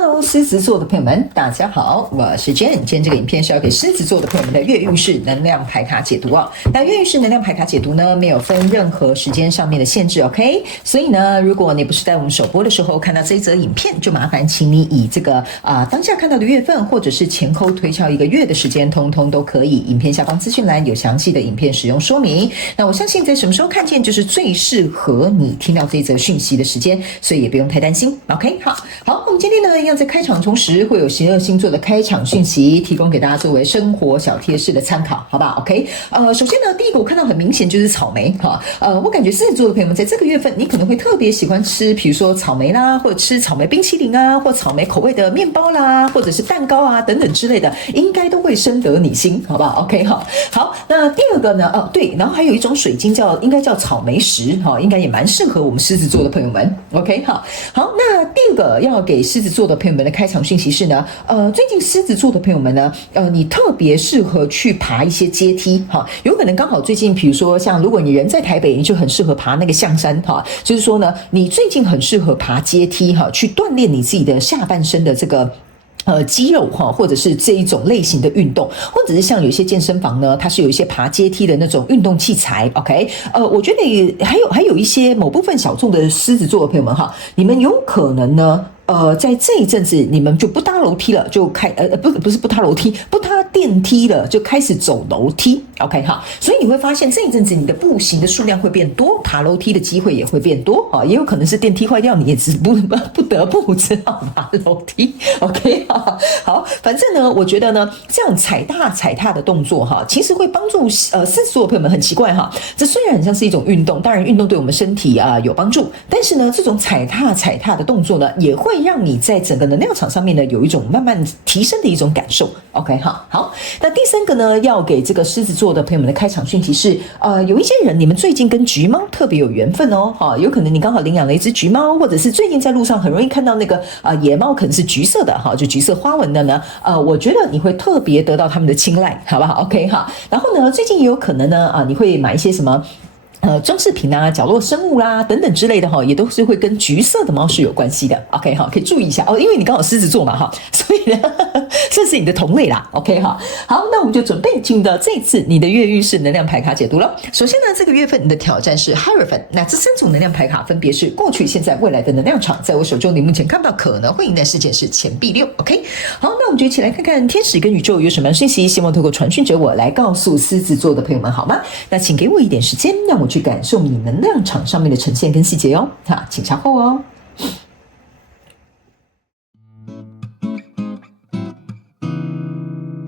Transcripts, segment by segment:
Hello， 狮子座的朋友们，大家好，我是 Jen。今天这个影片是要给狮子座的朋友们的月运势能量牌卡解读哦。那月运势能量牌卡解读呢，没有分任何时间上面的限制 ，OK？ 所以呢，如果你不是在我们首播的时候看到这一则影片，就麻烦请你以这个当下看到的月份，或者是前后推敲一个月的时间，通通都可以。影片下方资讯栏有详细的影片使用说明。那我相信在什么时候看见，就是最适合你听到这一则讯息的时间，所以也不用太担心 ，OK？ 好，我们今天呢，一样在开场同时会有12星座的开场讯息提供给大家作为生活小贴士的参考，好不好 ？OK？ 首先呢，第一个我看到很明显就是草莓哈，我感觉狮子座的朋友们在这个月份，你可能会特别喜欢吃，比如说草莓啦，或者吃草莓冰淇淋啊，或草莓口味的面包啦，或者是蛋糕啊等等之类的，应该都会深得你心，好不好 ？OK 哈，好，那第二个呢，对，然后还有一种水晶应该叫草莓石哈，应该也蛮适合我们狮子座的朋友们 ，OK 哈，好，那第二个要给狮子座的朋友们的开场讯息是呢，最近狮子座的朋友们呢，你特别适合去爬一些阶梯哈，有可能刚好最近，比如说像如果你人在台北，你就很适合爬那个象山哈，就是说呢，你最近很适合爬阶梯哈，去锻炼你自己的下半身的这个肌肉哈，或者是这一种类型的运动，或者是像有一些健身房呢，它是有一些爬阶梯的那种运动器材 ，OK？ 我觉得还有一些某部分小众的狮子座的朋友们哈，你们有可能呢。在这一阵子，你们就不搭楼梯了，就不是不搭楼梯，不搭电梯了，就开始走楼梯 ，OK 哈。所以你会发现这一阵子你的步行的数量会变多，爬楼梯的机会也会变多啊，也有可能是电梯坏掉，你也不得不只好爬楼梯 ，OK 哈。好，反正呢，我觉得呢，这样踩踏的动作哈，其实会帮助狮子座的朋友们很奇怪哈。这虽然很像是一种运动，当然运动对我们身体有帮助，但是呢，这种踩踏的动作呢，也会让你在整个能量场上面呢有一种慢慢提升的一种感受 ，OK 哈。好，那第三个呢，要给这个狮子座的朋友们的开场讯息是，有一些人你们最近跟橘猫特别有缘分哦，哈，有可能你刚好领养了一只橘猫，或者是最近在路上很容易看到那个野猫可能是橘色的哈，就橘色花纹的呢，我觉得你会特别得到他们的青睐，好不好 ？OK 哈。然后呢，最近也有可能呢，你会买一些什么？装饰品啊，角落生物啦，等等之类的哈，也都是会跟橘色的猫是有关系的。OK 哈，可以注意一下哦，因为你刚好狮子座嘛哈，所以呢，这是你的同类啦。OK 哈，好，那我们就准备进入到这次你的月运势能量牌卡解读了。首先呢，这个月份你的挑战是 Hierophant， 那这3组能量牌卡分别是过去、现在、未来的能量场。在我手中，你目前看到可能会赢的事件是钱币6。OK， 好，那我们就一起来看看天使跟宇宙有什么讯息，希望透过传讯者我来告诉狮子座的朋友们好吗？那请给我一点时间，让我去感受你能量场上面的呈现跟细节哦，哈，请稍后哦。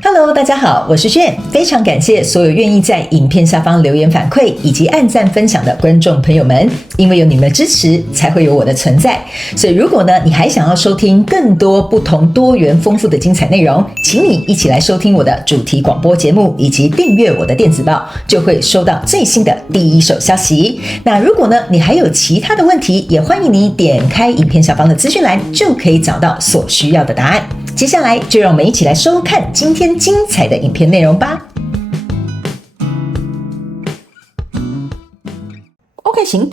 Hello， 大家好，我是炫，非常感谢所有愿意在影片下方留言反馈以及按赞分享的观众朋友们，因为有你们的支持，才会有我的存在。所以如果呢，你还想要收听更多不同多元丰富的精彩内容，请你一起来收听我的主题广播节目，以及订阅我的电子报，就会收到最新的第一手消息。那如果呢，你还有其他的问题，也欢迎你点开影片下方的资讯栏，就可以找到所需要的答案。接下来就让我们一起来收看今天精彩的影片内容吧。OK， 行。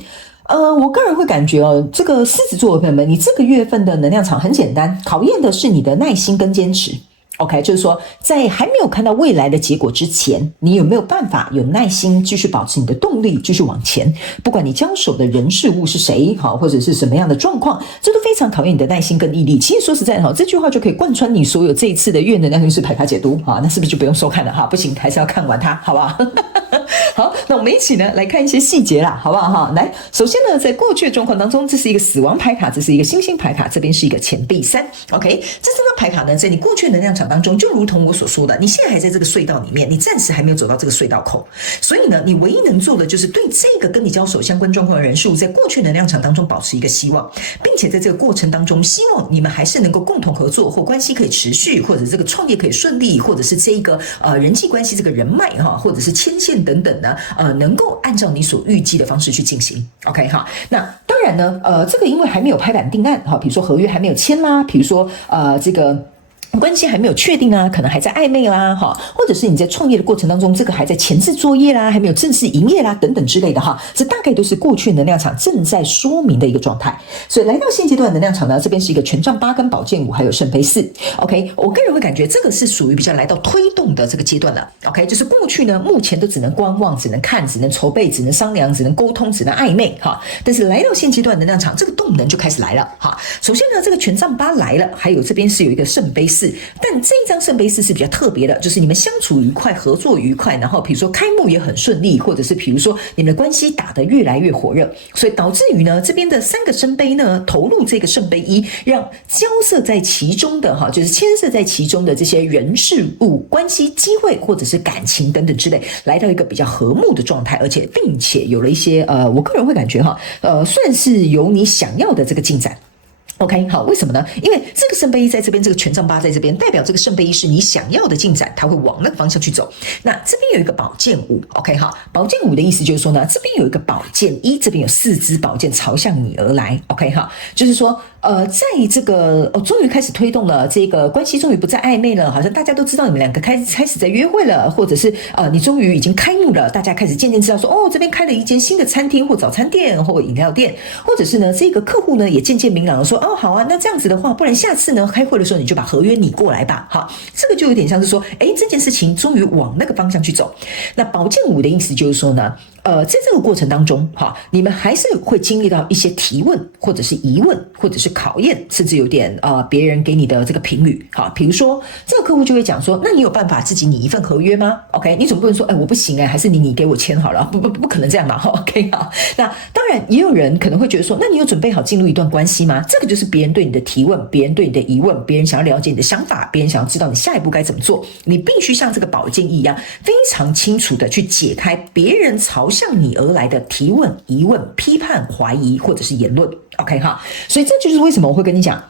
我个人会感觉哦，这个狮子座的朋友们，你这个月份的能量场很简单，考验的是你的耐心跟坚持。OK， 就是说，在还没有看到未来的结果之前，你有没有办法有耐心继续保持你的动力，继续往前？不管你交手的人事物是谁，好，或者是什么样的状况，这都非常考验你的耐心跟毅力。其实说实在的，这句话就可以贯穿你所有这一次的月能量运势牌卡解读啊，那是不是就不用收看了哈？不行，还是要看完它，好不好？好，那我们一起呢来看一些细节啦，好不好哈？来，首先呢，在过去的状况当中，这是一个死亡牌卡，这是一个星星牌卡，这边是一个钱币3。OK， 这3张牌卡呢，在你过去的能量场当中，就如同我所说的，你现在还在这个隧道里面，你暂时还没有走到这个隧道口，所以呢，你唯一能做的就是对这个跟你交手相关状况的人数，在过去能量场当中保持一个希望，并且在这个过程当中，希望你们还是能够共同合作，或关系可以持续，或者这个创业可以顺利，或者是这一个人际关系这个人脉哈，或者是牵线等等呢，能够按照你所预计的方式去进行。OK 哈，那当然呢，这个因为还没有拍板定案哈，比如说合约还没有签啦，比如说这个关系还没有确定啊，可能还在暧昧啦，哈，或者是你在创业的过程当中，这个还在前置作业啦，还没有正式营业啦，等等之类的哈，这大概都是过去能量场正在说明的一个状态。所以来到现阶段能量场呢，这边是一个权杖8跟宝剑5，还有圣杯4。OK， 我个人会感觉这个是属于比较来到推动的这个阶段了。OK， 就是过去呢，目前都只能观望，只能看，只能筹备，只能商量，只能沟通，只能暧昧哈。但是来到现阶段能量场，这个动能就开始来了哈。首先呢，这个权杖8来了，还有这边是有一个圣杯4。但这一张圣杯4是比较特别的，就是你们相处愉快，合作愉快，然后比如说开幕也很顺利，或者是比如说你们的关系打得越来越火热，所以导致于呢这边的3个圣杯呢投入这个圣杯1，让交涉在其中的哈，就是牵涉在其中的这些人事物、关系、机会或者是感情等等之类，来到一个比较和睦的状态，而且并且有了一些我个人会感觉哈，算是有你想要的这个进展。OK， 好，为什么呢？因为这个圣杯1在这边，这个权杖8在这边，代表这个圣杯1是你想要的进展，它会往那个方向去走。那这边有一个宝剑5 ，OK， 好，宝剑5的意思就是说呢，这边有一个宝剑1，这边有4支宝剑朝向你而来 ，OK， 好，就是说。在这个终于开始推动了，这个关系终于不再暧昧了，好像大家都知道你们两个开始在约会了，或者是你终于已经开幕了，大家开始渐渐知道说这边开了一间新的餐厅或早餐店或饮料店，或者是呢这个客户呢也渐渐明朗了说好啊，那这样子的话，不然下次呢开会的时候你就把合约拟过来吧，哈，这个就有点像是说这件事情终于往那个方向去走。那宝剑5的意思就是说呢在这个过程当中哈，你们还是会经历到一些提问或者是疑问或者是考验，甚至有点别人给你的这个评语哈，比如说这个客户就会讲说，那你有办法自己拟一份合约吗 ？OK， 你总不能说我不行还是你拟给我签好了，不可能这样嘛 ，OK 好。那当然也有人可能会觉得说，那你有准备好进入一段关系吗？这个就是别人对你的提问，别人对你的疑问，别人想要了解你的想法，别人想要知道你下一步该怎么做，你必须像这个宝剑一样，非常清楚的去解开别人朝向你而来的提问、疑问、批判、怀疑或者是言论 ，OK 哈，所以这就是为什么我会跟你讲。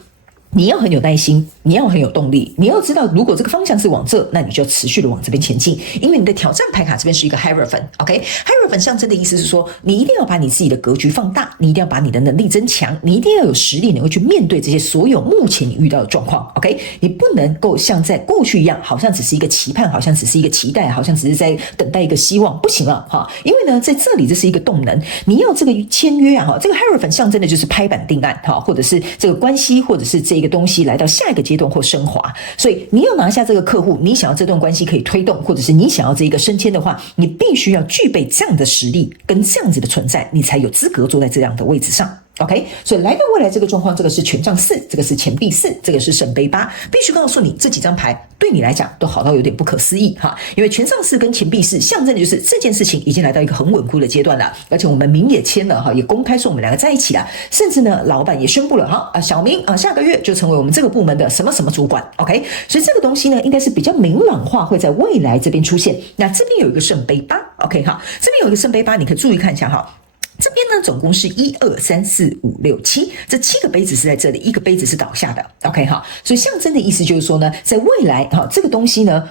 你要很有耐心，你要很有动力，你要知道，如果这个方向是往这，那你就要持续的往这边前进，因为你的挑战牌卡这边是一个 Hierophant，OK，Hierophant 象征的意思是说，你一定要把你自己的格局放大，你一定要把你的能力增强，你一定要有实力能够去面对这些所有目前你遇到的状况 ，OK， 你不能够像在过去一样，好像只是一个期盼，好像只是一个期待，好像只是在等待一个希望，不行了哈，因为呢，在这里这是一个动能，你要这个签约啊，这个 Hierophant 象征的就是拍板定案哈，或者是这个关系，或者是这个东西来到下一个阶段或升华，所以你要拿下这个客户，你想要这段关系可以推动，或者是你想要这个升迁的话，你必须要具备这样的实力跟这样子的存在，你才有资格坐在这样的位置上。OK， 所以来到未来这个状况，这个是权杖4，这个是钱币4，这个是圣杯8，必须告诉你这几张牌对你来讲都好到有点不可思议哈，因为权杖4跟钱币4象征的就是这件事情已经来到一个很稳固的阶段了，而且我们名也签了哈，也公开说我们两个在一起了，甚至呢老板也宣布了哈小明下个月就成为我们这个部门的什么什么主管 OK， 所以这个东西呢应该是比较明朗化，会在未来这边出现。那这边有一个圣杯8 OK 哈，这边有一个圣杯8，你可以注意看一下哈。这边呢，总共是1、2、3、4、5、6、7，这7个杯子是在这里，一个杯子是倒下的 ，OK 哈，所以象征的意思就是说呢，在未来哈，这个东西呢，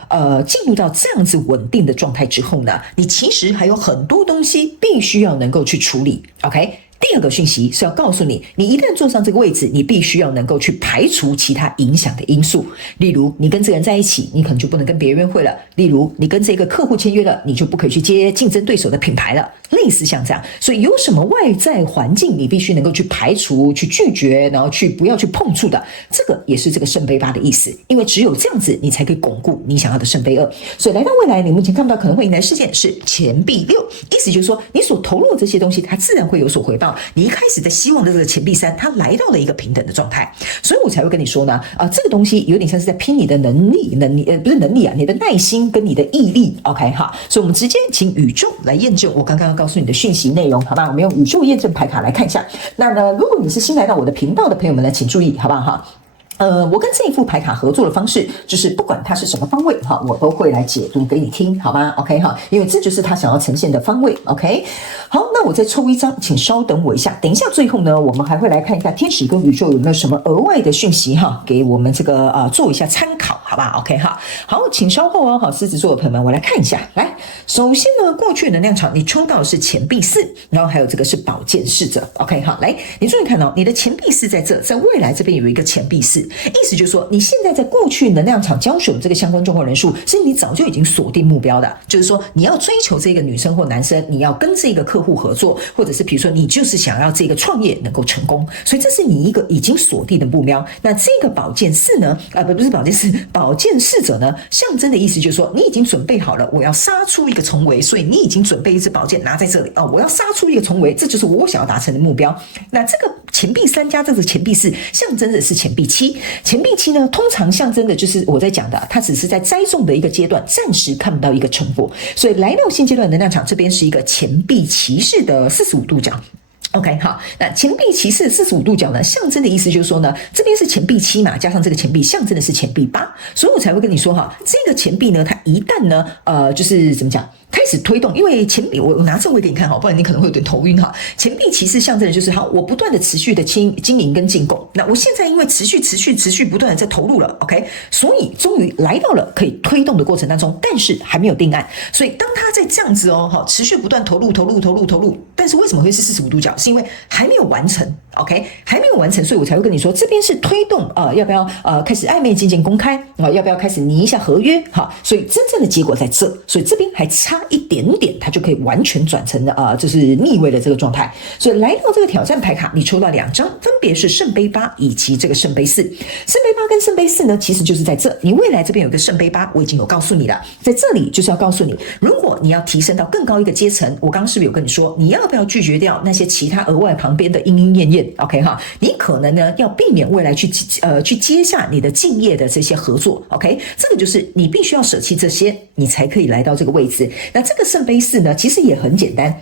进入到这样子稳定的状态之后呢，你其实还有很多东西必须要能够去处理 ，OK。第二个讯息是要告诉你，你一旦坐上这个位置，你必须要能够去排除其他影响的因素。例如，你跟这个人在一起，你可能就不能跟别人约会了；例如，你跟这个客户签约了，你就不可以去接竞争对手的品牌了。类似像这样，所以有什么外在环境，你必须能够去排除、去拒绝，然后不要去碰触的。这个也是这个圣杯8的意思，因为只有这样子，你才可以巩固你想要的圣杯2。所以来到未来，你目前看不到可能会迎来的事件是钱币6，意思就是说，你所投入的这些东西，它自然会有所回报。你一开始在希望的这个钱币3，它来到了一个平等的状态，所以我才会跟你说呢，这个东西有点像是在拼你的能力，不是能力啊，你的耐心跟你的毅力 ，OK 哈，所以我们直接请宇宙来验证我刚刚要告诉你的讯息内容，好吧？我们用宇宙验证牌卡来看一下。那呢，如果你是新来到我的频道的朋友们呢，请注意，好不好哈？我跟这一副牌卡合作的方式，就是不管它是什么方位哈，我都会来解读给你听，好吗 ？OK 哈，因为这就是他想要呈现的方位 ，OK。好，那我再抽一张，请稍等我一下。等一下最后呢，我们还会来看一下天使跟宇宙有没有什么额外的讯息哈，给我们这个做一下参考哈。好吧 ？OK 哈，好，请稍后哦，好，狮子座的朋友们，我来看一下，来，首先呢，过去的能量场你抽到的是钱币4，然后还有这个是宝剑侍者 ，OK 哈，来，你注意看哦，你的钱币4在这，在未来这边有一个钱币4，意思就是说，你现在在过去能量场交手这个相关状况人数，是你早就已经锁定目标的，就是说你要追求这个女生或男生，你要跟这个客户合作，或者是比如说你就是想要这个创业能够成功，所以这是你一个已经锁定的目标。那这个宝剑4呢，不是宝剑4，宝剑侍者呢，象征的意思就是说你已经准备好了，我要杀出一个重围，所以你已经准备一支宝剑拿在这里哦，我要杀出一个重围，这就是我想要达成的目标。那这个钱币3加这个钱币4，象征的是钱币7。钱币7呢，通常象征的就是我在讲的，它只是在栽种的一个阶段，暂时看不到一个成果。所以来到现阶段能量场这边是一个钱币骑士的45度角。OK， 好，那钱币骑士45度角呢，象征的意思就是说呢，这边是钱币7嘛，加上这个钱币，象征的是钱币8，所以我才会跟你说哈，这个钱币呢，它一旦呢，就是怎么讲？开始推动，因为钱币我拿正位给你看哈，不然你可能会有点头晕哈。钱币其实象征的就是好，我不断的持续的经营跟进攻。那我现在因为持续不断的在投入了 ，OK， 所以终于来到了可以推动的过程当中，但是还没有定案。所以当他在这样子哦，哈，持续不断投入，但是为什么会是45度角？是因为还没有完成 ，OK， 还没有完成，所以我才会跟你说，这边是推动要不要开始暧昧渐渐公开啊？要不要开始拟一下合约？哈，所以真正的结果在这，所以这边还差一点点，它就可以完全转成就是逆位的这个状态。所以来到这个挑战牌卡，你抽到2张，分别是圣杯8以及这个圣杯4。圣杯8跟圣杯4呢，其实就是在这，你未来这边有个圣杯8，我已经有告诉你了，在这里就是要告诉你，如果你要提升到更高一个阶层，我刚刚是不是有跟你说，你要不要拒绝掉那些其他额外旁边的莺莺燕燕 ？OK 哈，你可能呢要避免未来去接下你的敬业的这些合作 ，OK， 这个就是你必须要舍弃这些，你才可以来到这个位置。那这个圣杯4呢，其实也很简单。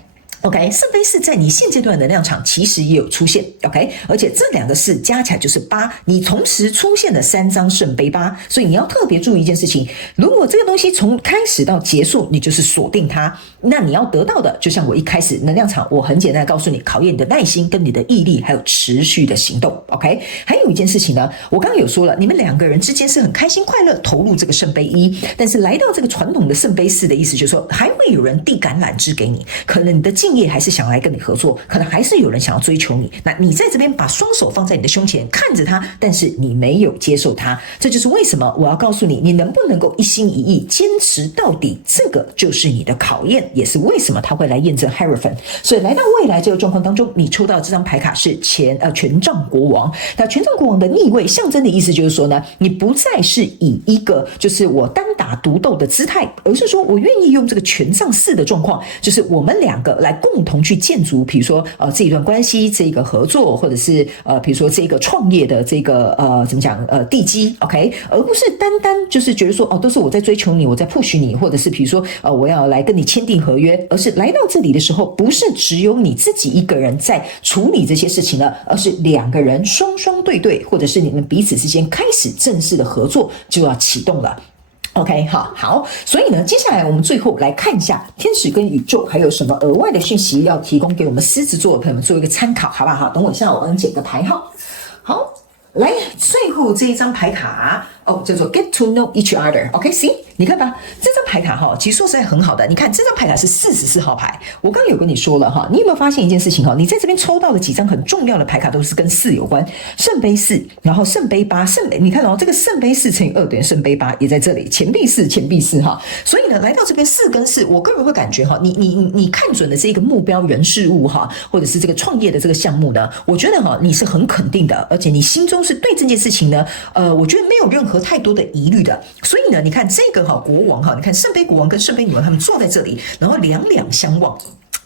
OK， 圣杯4在你现阶段的能量场其实也有出现 ，OK， 而且这2个4加起来就是8，你同时出现了3张圣杯8，所以你要特别注意一件事情，如果这个东西从开始到结束，你就是锁定它，那你要得到的，就像我一开始能量场，我很简单的告诉你，考验你的耐心跟你的毅力，还有持续的行动 ，OK， 还有一件事情呢，我刚刚有说了，你们2个人之间是很开心快乐投入这个圣杯1，但是来到这个传统的圣杯4的意思就是说，还会有人递橄榄枝给你，可能你的敬业还是想来跟你合作，可能还是有人想要追求你，那你在这边把双手放在你的胸前看着他，但是你没有接受他，这就是为什么我要告诉你，你能不能够一心一意坚持到底，这个就是你的考验，也是为什么他会来验证 Hierophant。 所以来到未来这个状况当中，你抽到这张牌卡是权杖国王。那权杖国王的逆位象征的意思就是说呢，你不再是以一个就是我单打独斗的姿态，而是说我愿意用这个权杖4的状况，就是我们2个来共同去建筑，比如说这一段关系，这个合作，或者是比如说这个创业的这个怎么讲地基 ，OK， 而不是单单就是觉得说都是我在追求你，我在 push 你，或者是比如说我要来跟你签订合约，而是来到这里的时候，不是只有你自己一个人在处理这些事情了，而是2个人双双对对，或者是你们彼此之间开始正式的合作就要启动了。OK， 好，所以呢，接下来我们最后来看一下天使跟宇宙还有什么额外的讯息要提供给我们狮子座的朋友们做一个参考，好不好？等我一下，我帮你剪个牌号。好，来，最后这一张牌卡叫做 Get to know each other。OK，see，你看吧，这张牌卡哈，其实说实在很好的。你看这张牌卡是44号牌，我刚刚有跟你说了哈，你有没有发现一件事情哈？你在这边抽到的几张很重要的牌卡都是跟4有关，圣杯4，然后圣杯8，你看这个圣杯4乘以2等于圣杯8也在这里，钱币4哈。所以呢，来到这边4跟4，我个人会感觉哈，你看准了这个目标人事物哈，或者是这个创业的这个项目呢，我觉得哈你是很肯定的，而且你心中是对这件事情呢，我觉得没有任何太多的疑虑的。所以呢，你看这个国王哈，你看圣杯国王跟圣杯女王他们坐在这里，然后两相望。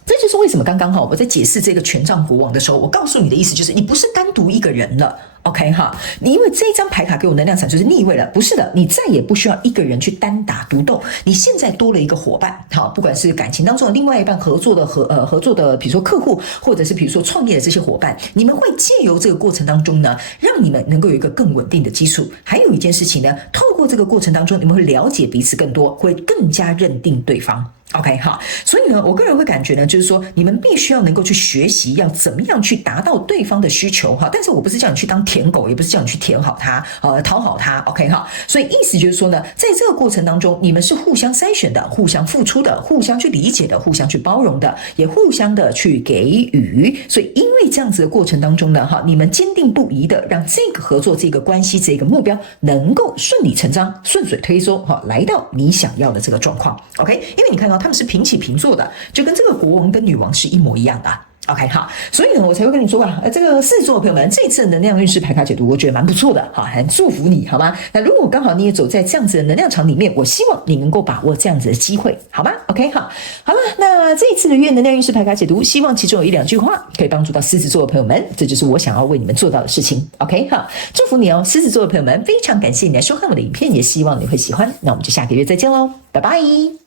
这就是为什么刚刚我在解释这个权杖国王的时候，我告诉你的意思就是你不是单独一个人了。OK 哈，你因为这一张牌卡给我能量场就是逆位了，不是的，你再也不需要一个人去单打独斗，你现在多了一个伙伴，好，不管是感情当中的另外一半合作的，比如说客户，或者是比如说创业的这些伙伴，你们会借由这个过程当中呢，让你们能够有一个更稳定的基础。还有一件事情呢，透过这个过程当中，你们会了解彼此更多，会更加认定对方。OK 哈，所以呢，我个人会感觉呢，就是说你们必须要能够去学习，要怎么样去达到对方的需求哈。但是我不是叫你去当舔狗，也不是叫你去舔好他，讨好他 ，OK 哈。所以意思就是说呢，在这个过程当中，你们是互相筛选的，互相付出的，互相去理解的，互相去包容的，也互相的去给予。所以因为这样子的过程当中呢，哈，你们坚定不移的让这个合作、这个关系、这个目标能够顺理成章、顺水推舟哈，来到你想要的这个状况 ，OK？ 因为你看到他们是平起平坐的，就跟这个国王跟女王是一模一样的。OK 好，所以呢，我才会跟你说啊，这个狮子座的朋友们，这一次的能量运势牌卡解读，我觉得蛮不错的，好，很祝福你，好吗？那如果刚好你也走在这样子的能量场里面，我希望你能够把握这样子的机会，好吗 ？OK 好，好了，那这一次的月能量运势牌卡解读，希望其中有1-2句话可以帮助到狮子座的朋友们，这就是我想要为你们做到的事情。OK 好，祝福你哦，狮子座的朋友们，非常感谢你来收看我的影片，也希望你会喜欢。那我们就下个月再见喽，拜拜。